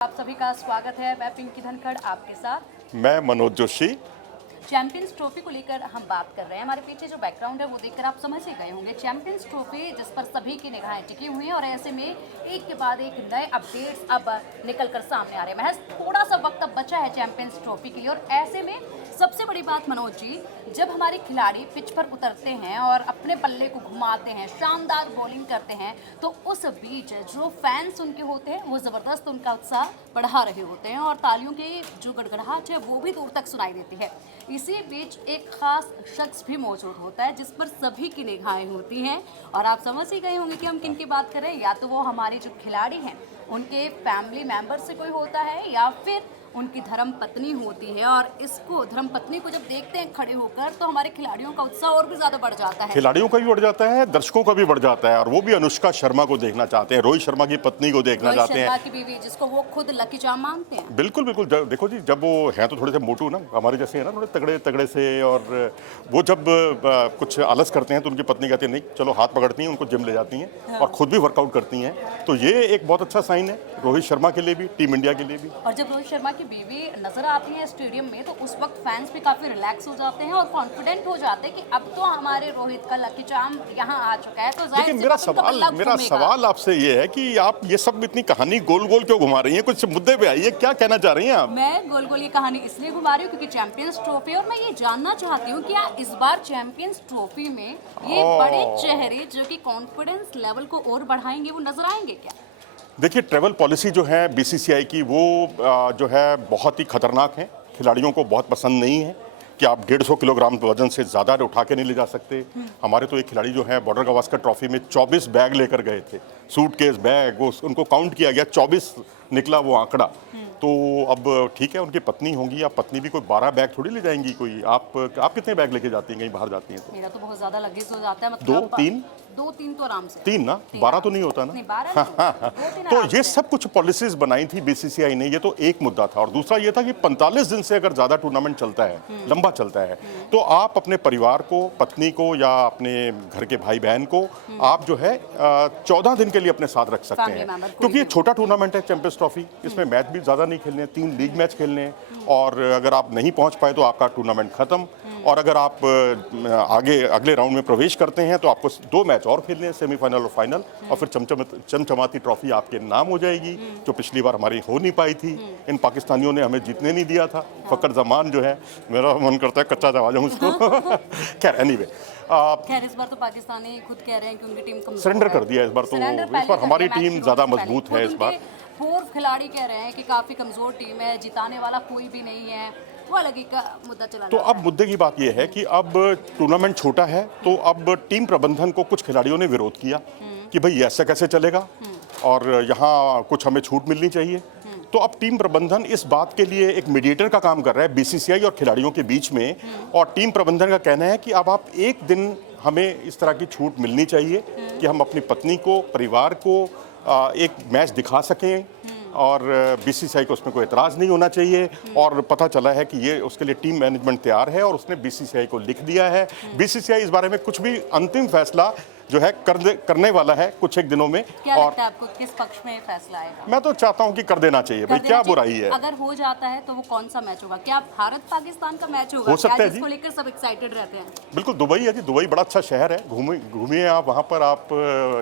आप सभी का स्वागत है। मैं पिंकी धनखड़ आपके साथ। मैं मनोज जोशी। चैंपियंस ट्रॉफी को लेकर हम बात कर रहे हैं। हमारे पीछे जो बैकग्राउंड है वो देखकर आप समझ ही गए होंगे। चैंपियंस ट्रॉफी जिस पर सभी की निगाहें टिकी हुई हैं और ऐसे में एक के बाद एक नए अपडेट्स अब निकलकर सामने आ रहे हैं। महज थोड़ा सा वक्त अब बचा है चैंपियंस ट्रॉफी के लिए और ऐसे में सबसे बड़ी बात मनोज जी, जब हमारे खिलाड़ी पिच पर उतरते हैं और अपने बल्ले को घुमाते हैं, शानदार बॉलिंग करते हैं, तो उस बीच जो फैंस उनके होते हैं वो ज़बरदस्त उनका उत्साह बढ़ा रहे होते हैं और तालियों की जो गड़गड़ाहट है वो भी दूर तक सुनाई देती है। इसी बीच एक खास शख्स भी मौजूद होता है जिस पर सभी की निगाहें होती हैं और आप समझ ही गए होंगे कि हम किन की बात कर रहे हैं। या तो वो हमारे जो खिलाड़ी हैं उनके फैमिली मेंबर से कोई होता है या फिर उनकी धर्म पत्नी होती है। और इसको धर्म पत्नी को जब देखते हैं खड़े होकर तो हमारे खिलाड़ियों का उत्साह और भी ज्यादा बढ़ जाता है। खिलाड़ियों का भी बढ़ जाता है, दर्शकों का भी बढ़ जाता है और वो भी अनुष्का शर्मा को देखना चाहते हैं, रोहित शर्मा की पत्नी को देखना चाहते हैं, रोहित शर्मा की बीवी जिसको वो खुद लकी चार्म मानते हैं। बिल्कुल बिल्कुल। देखो जी, जब वो हैं तो थोड़े से मोटू ना, हमारे जैसे हैं ना, थोड़े तगड़े तगड़े से, और वो जब कुछ आलस करते हैं तो उनकी पत्नी कहती है नहीं चलो, हाथ पकड़ती हैं, उनको जिम ले जाती हैं और खुद भी वर्कआउट करती हैं। तो ये एक बहुत अच्छा साइन है रोहित शर्मा के लिए भी, टीम इंडिया के लिए भी। और जब रोहित शर्मा की बीवी नजर आती है स्टेडियम में तो उस वक्त फैंस भी काफी रिलैक्स हो जाते हैं और कॉन्फिडेंट हो जाते हैं कि अब तो हमारे रोहित का लकी चार्म यहाँ आ चुका है। तो लेकिन मेरा सवाल आपसे ये है कि आप ये सब इतनी कहानी गोल गोल क्यों घुमा रही हैं? कुछ मुद्दे पे आइए, क्या कहना चाह रही हैं आप? मैं गोल गोल ये कहानी इसलिए घुमा रही हूँ क्योंकि चैंपियंस ट्रॉफी, और मैं ये जानना चाहती हूँ कि इस बार चैंपियंस ट्रॉफी में ये बड़े चेहरे जो कि कॉन्फिडेंस लेवल को और बढ़ाएंगे वो नजर आएंगे क्या? देखिए, ट्रैवल पॉलिसी जो है बीसीसीआई की, वो जो है बहुत ही खतरनाक है। खिलाड़ियों को बहुत पसंद नहीं है कि आप 150 किलोग्राम वजन से ज़्यादा उठा के नहीं ले जा सकते। हमारे तो एक खिलाड़ी जो है बॉर्डर गावस्कर ट्रॉफी में 24 बैग लेकर गए थे, सूटकेस बैग, वो उनको काउंट किया गया, 24 निकला वो आंकड़ा। तो अब ठीक है, उनकी पत्नी होंगी, या पत्नी भी कोई 12 बैग थोड़ी ले जाएंगी कोई। आप कितने बैग लेके जाती हैं कहीं बाहर जाती हैं तो? मेरा तो बहुत ज्यादा लगेज हो जाता है, मतलब 2-3 तो आराम से। 3 ना, 12 तो नहीं होता ना। नहीं, 12 नहीं, तो ये सब कुछ पॉलिसीज बनाई थी बीसीसीआई ने, ये तो एक मुद्दा था। और दूसरा ये था कि 45 दिन से अगर ज़्यादा टूर्नामेंट चलता है, लंबा चलता है, तो आप अपने परिवार को, पत्नी को या अपने घर के भाई बहन को आप जो है 14 दिन के लिए अपने साथ रख सकते हैं, क्योंकि ये छोटा टूर्नामेंट है चैंपियंस ट्रॉफी। इसमें मैच भी ज़्यादा नहीं खेलने, 3 लीग मैच खेलने हैं, और अगर आप नहीं पहुंच पाए तो आपका टूर्नामेंट खत्म। और अगर आप आगे अगले राउंड में प्रवेश करते हैं तो आपको 2 मैच और खेलने हैं, सेमीफाइनल और फाइनल, और फिर चमचमाती ट्रॉफी आपके नाम हो जाएगी, जो पिछली बार हमारी हो नहीं पाई थी। इन पाकिस्तानियों ने हमें जीतने नहीं दिया था। फ़खर जमान जो है, मेरा मन करता है कच्चा दबा जाऊँ उसको। खैर एनीवे, खैर इस बार तो पाकिस्तानी खुद कह रहे हैं कि उनकी टीम सरेंडर कर दिया इस बार। तो इस बार हमारी टीम ज़्यादा मजबूत है। इस बार पूर्व खिलाड़ी कह रहे हैं कि काफी कमजोर टीम है, जिताने वाला कोई भी नहीं है, वो अलग ही का मुद्दा चला। तो अब मुद्दे की बात यह है कि अब टूर्नामेंट छोटा है, तो अब टीम प्रबंधन को कुछ खिलाड़ियों ने विरोध किया कि भाई ऐसा कैसे चलेगा और यहाँ कुछ हमें छूट मिलनी चाहिए। तो अब टीम प्रबंधन इस बात के लिए एक मीडिएटर का काम कर रहा है बीसीसीआई और खिलाड़ियों के बीच में, और टीम प्रबंधन का कहना है कि अब आप एक दिन हमें इस तरह की छूट मिलनी चाहिए कि हम अपनी पत्नी को, परिवार को एक मैच दिखा सकें, और बीसीसीआई को उसमें कोई एतराज़ नहीं होना चाहिए। और पता चला है कि ये उसके लिए टीम मैनेजमेंट तैयार है और उसने बीसीसीआई को लिख दिया है। बीसीसीआई इस बारे में कुछ भी अंतिम फैसला जो है करने वाला है कुछ एक दिनों में। क्या और लगता है आपको किस पक्ष में फैसला आएगा? मैं तो चाहता हूं कि कर देना चाहिए भाई, क्या बुराई है। अगर हो जाता है तो वो कौन सा मैच होगा? क्या भारत पाकिस्तान का मैच होगा? हो सकता है जी, जिसको लेकर सब एक्साइटेड रहते हैं। बिल्कुल। दुबई है जी, दुबई बड़ा अच्छा शहर है, घूमिए आप वहाँ पर। आप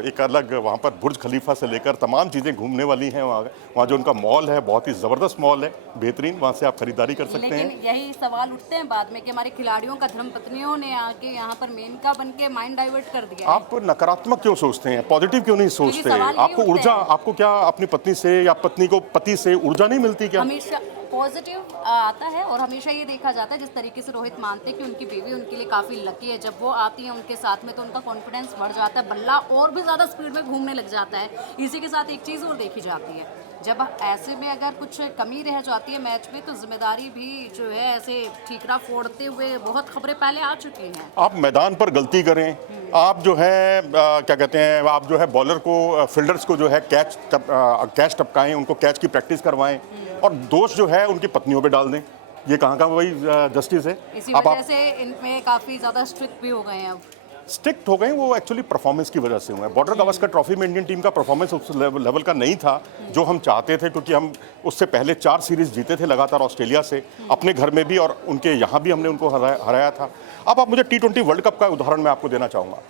एक अलग, वहाँ पर बुर्ज खलीफा से लेकर तमाम चीज़ें घूमने वाली हैं। वहाँ जो उनका मॉल है, बहुत ही ज़बरदस्त मॉल है, बेहतरीन, वहाँ से आप खरीदारी कर सकते हैं। लेकिन यही सवाल उठते हैं बाद में कि हमारे खिलाड़ियों का धर्मपत्नियों ने आके यहाँ पर मेनका बन के माइंड डाइवर्ट कर दिया। आप नकारात्मक क्यों सोचते हैं, पॉजिटिव क्यों नहीं सोचते? आपको ऊर्जा, आपको क्या अपनी पत्नी से या पत्नी को पति से ऊर्जा नहीं मिलती क्या? हमेशा पॉजिटिव आता है और हमेशा ये देखा जाता है, जिस तरीके से रोहित मानते हैं कि उनकी बीवी उनके लिए काफ़ी लकी है। जब वो आती है उनके साथ में तो उनका कॉन्फिडेंस बढ़ जाता है, बल्ला और भी ज़्यादा स्पीड में घूमने लग जाता है। इसी के साथ एक चीज़ और देखी जाती है, जब ऐसे में अगर कुछ कमी रह जाती है मैच में तो जिम्मेदारी भी जो है ऐसे ठीकरा फोड़ते हुए बहुत खबरें पहले आ चुकी हैं। आप मैदान पर गलती करें, आप जो है क्या कहते हैं, आप जो है बॉलर को, फील्डर्स को जो है कैच टपकाएं, उनको कैच की प्रैक्टिस करवाएं, और दोष जो है उनकी पत्नियों पे डाल दें। ये कहाँ का वही जस्टिस है? इसी वजह से इनमें काफ़ी ज़्यादा स्ट्रिक्ट भी हो गए हैं अब। स्टिक्ट हो गए वो एक्चुअली परफॉर्मेंस की वजह से हुए हैं। बॉर्डर गावस्कर ट्रॉफी में इंडियन टीम का परफॉर्मेंस उस लेवल का नहीं था जो हम चाहते थे, क्योंकि हम उससे पहले 4 सीरीज जीते थे लगातार ऑस्ट्रेलिया से, अपने घर में भी और उनके यहाँ भी हमने उनको हराया था। अब आप मुझे T20 वर्ल्ड कप का उदाहरण मैं आपको देना चाहूँगा।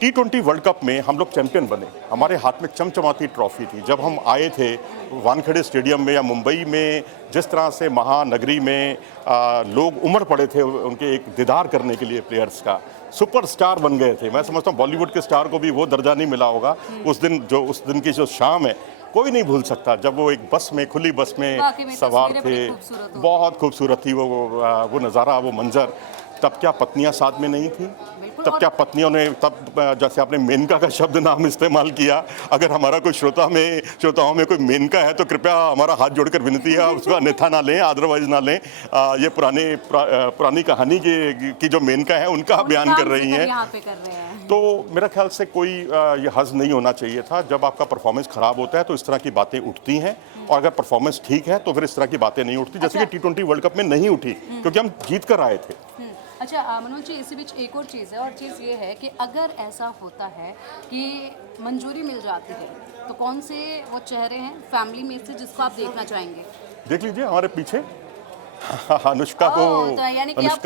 T20 वर्ल्ड कप में हम लोग चैंपियन बने, हमारे हाथ में चमचमाती ट्रॉफी थी। जब हम आए थे वानखेड़े स्टेडियम में या मुंबई में, जिस तरह से महानगरी में लोग उमड़ पड़े थे उनके एक दीदार करने के लिए, प्लेयर्स का सुपरस्टार बन गए थे। मैं समझता हूँ बॉलीवुड के स्टार को भी वो दर्जा नहीं मिला होगा। उस दिन की जो शाम है कोई नहीं भूल सकता, जब वो एक बस में, खुली बस में सवार थे। बहुत खूबसूरत थी वो नज़ारा, वो मंजर। तब क्या पत्नियां साथ में नहीं थी? तब क्या पत्नियों ने, तब जैसे आपने मेनका का शब्द नाम इस्तेमाल किया, अगर हमारा कोई श्रोताओं में कोई मेनका है तो कृपया हमारा हाथ जोड़कर विनती है, उसका अन्यथा ना लें, अदरवाइज ना लें। ये पुरानी कहानी की जो मेनका है उनका बयान कर रही हैं। तो मेरा ख्याल से कोई ये हज़ नहीं होना चाहिए था। जब आपका परफॉर्मेंस खराब होता है तो इस तरह की बातें उठती हैं, और अगर परफॉर्मेंस ठीक है तो फिर इस तरह की बातें नहीं उठती, जैसे कि T20 वर्ल्ड कप में नहीं उठी, क्योंकि हम जीत कर आए थे। अच्छा मनोज जी, इसी बीच एक और चीज़ है, और चीज़ ये है कि अगर ऐसा होता है कि मंजूरी मिल जाती है तो कौन से वो चेहरे हैं फैमिली में से जिसको आप देखना चाहेंगे? देख लीजिए हमारे पीछे अनुष्का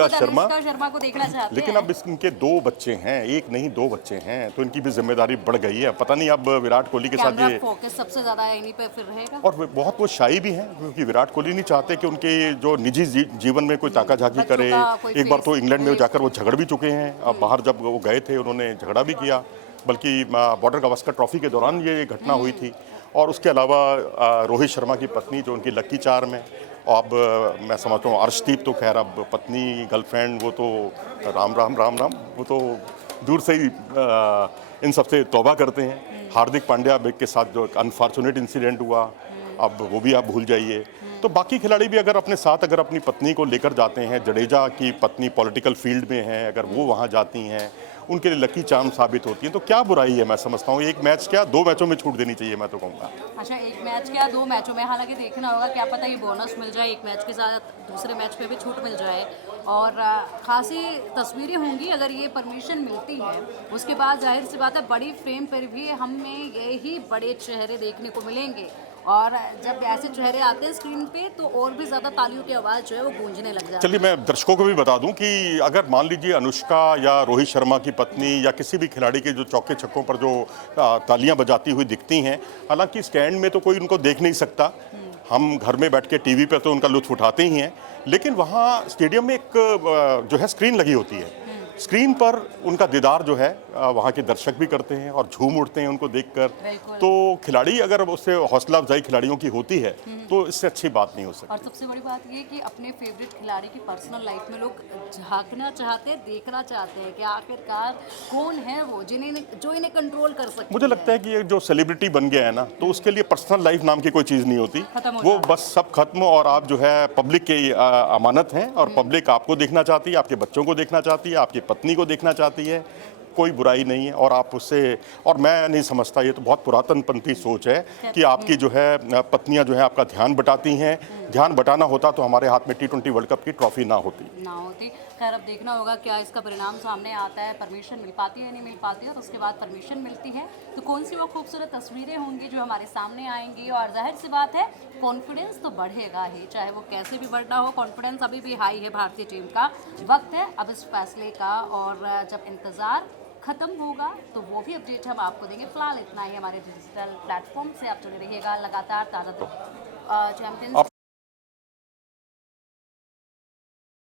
शर्मा को देखना चाहते हैं। लेकिन अब इनके 2 बच्चे हैं, एक नहीं 2 बच्चे हैं, तो इनकी भी जिम्मेदारी बढ़ गई है। पता नहीं अब विराट कोहली के साथ ये फोकस सबसे ज्यादा इन्हीं पे फिर रहेगा। और बहुत वो शाई भी हैं, क्योंकि विराट कोहली नहीं चाहते कि उनके जो निजी जीवन में कोई ताका झाकी करे। एक बार तो इंग्लैंड में जाकर वो झगड़ भी चुके हैं। अब बाहर जब वो गए थे उन्होंने झगड़ा भी किया, बल्कि बॉर्डर गावस्कर ट्रॉफी के दौरान ये घटना हुई थी। और उसके अलावा रोहित शर्मा की पत्नी जो उनकी लकी चार्म है, अब मैं समझता हूँ अर्शदीप तो खैर अब पत्नी गर्लफ्रेंड वो तो राम वो तो दूर से ही इन सबसे तौबा करते हैं। हार्दिक पांड्या के साथ जो अनफॉर्चुनेट इंसिडेंट हुआ, अब वो भी आप भूल जाइए। तो बाकी खिलाड़ी भी अगर अपने साथ अगर अपनी पत्नी को लेकर जाते हैं, जडेजा की पत्नी पॉलिटिकल फील्ड में है, अगर वो वहाँ जाती हैं, उनके लिए लकी चार्म साबित होती है, तो क्या बुराई है? मैं समझता हूँ एक मैच क्या 2 मैचों में छूट देनी चाहिए, मैं तो कहूँगा। अच्छा, एक मैच क्या 2 मैचों में, हालांकि देखना होगा, क्या पता ये बोनस मिल जाए, एक मैच के साथ दूसरे मैच पे भी छूट मिल जाए। और खासी तस्वीरें होंगी अगर ये परमिशन मिलती है। उसके बाद जाहिर सी बात है बड़ी फ्रेम पर भी हमें यही बड़े चेहरे देखने को मिलेंगे, और जब ऐसे चेहरे आते हैं स्क्रीन पे तो और भी ज़्यादा तालियों की आवाज़ जो है वो गूंजने लग जाती है। चलिए मैं दर्शकों को भी बता दूं कि अगर मान लीजिए अनुष्का या रोहित शर्मा की पत्नी या किसी भी खिलाड़ी के जो चौके छक्कों पर जो तालियां बजाती हुई दिखती हैं, हालांकि स्टैंड में तो कोई उनको देख नहीं सकता, हम घर में बैठ के टीवी पे तो उनका लुत्फ उठाते ही हैं, लेकिन वहाँ स्टेडियम में एक जो है स्क्रीन लगी होती है। स्क्रीन पर उनका दीदार जो है वहाँ के दर्शक भी करते हैं और झूम उठते हैं उनको देखकर। तो खिलाड़ी अगर उससे हौसला अफजाई खिलाड़ियों की होती है तो इससे अच्छी बात नहीं हो सकती। और सबसे बड़ी बात ये कि अपने फेवरेट खिलाड़ी की पर्सनल लाइफ में लोग झांकना चाहते हैं, देखना चाहते हैं कि आखिरकार कौन है वो जो इन्हें कंट्रोल कर सकते हैं। मुझे लगता है कि ये जो सेलिब्रिटी बन गया है ना, तो उसके लिए पर्सनल लाइफ नाम की कोई चीज़ नहीं होती, वो बस सब खत्म। और आप जो है पब्लिक की अमानत हैं, और पब्लिक आपको देखना चाहती है, आपके बच्चों को देखना चाहती है, आपकी पत्नी को देखना चाहती है, कोई बुराई नहीं है। और आप उससे, और मैं नहीं समझता, ये तो बहुत पुरातनपंथी सोच है कि आपकी जो है पत्नियां जो है आपका ध्यान बटाती हैं। ध्यान बटाना होता तो हमारे हाथ में T20 वर्ल्ड कप की ट्रॉफी ना होती। खैर अब देखना होगा क्या इसका परिणाम सामने आता है, परमिशन मिल पाती है नहीं मिल पाती है, और उसके बाद परमिशन मिलती है तो कौन सी वो खूबसूरत तस्वीरें होंगी जो हमारे सामने आएंगी। और जाहिर सी बात है कॉन्फिडेंस तो बढ़ेगा ही, चाहे वो कैसे भी बढ़ना हो, कॉन्फिडेंस अभी भी हाई है भारतीय टीम का। वक्त है अब इस फैसले का, और जब इंतज़ार खत्म होगा तो वो भी अपडेट हम आपको देंगे। फिलहाल इतना ही, हमारे डिजिटल प्लेटफॉर्म से आप जुड़े रहिएगा, लगातार ताज़ा चैंपियंस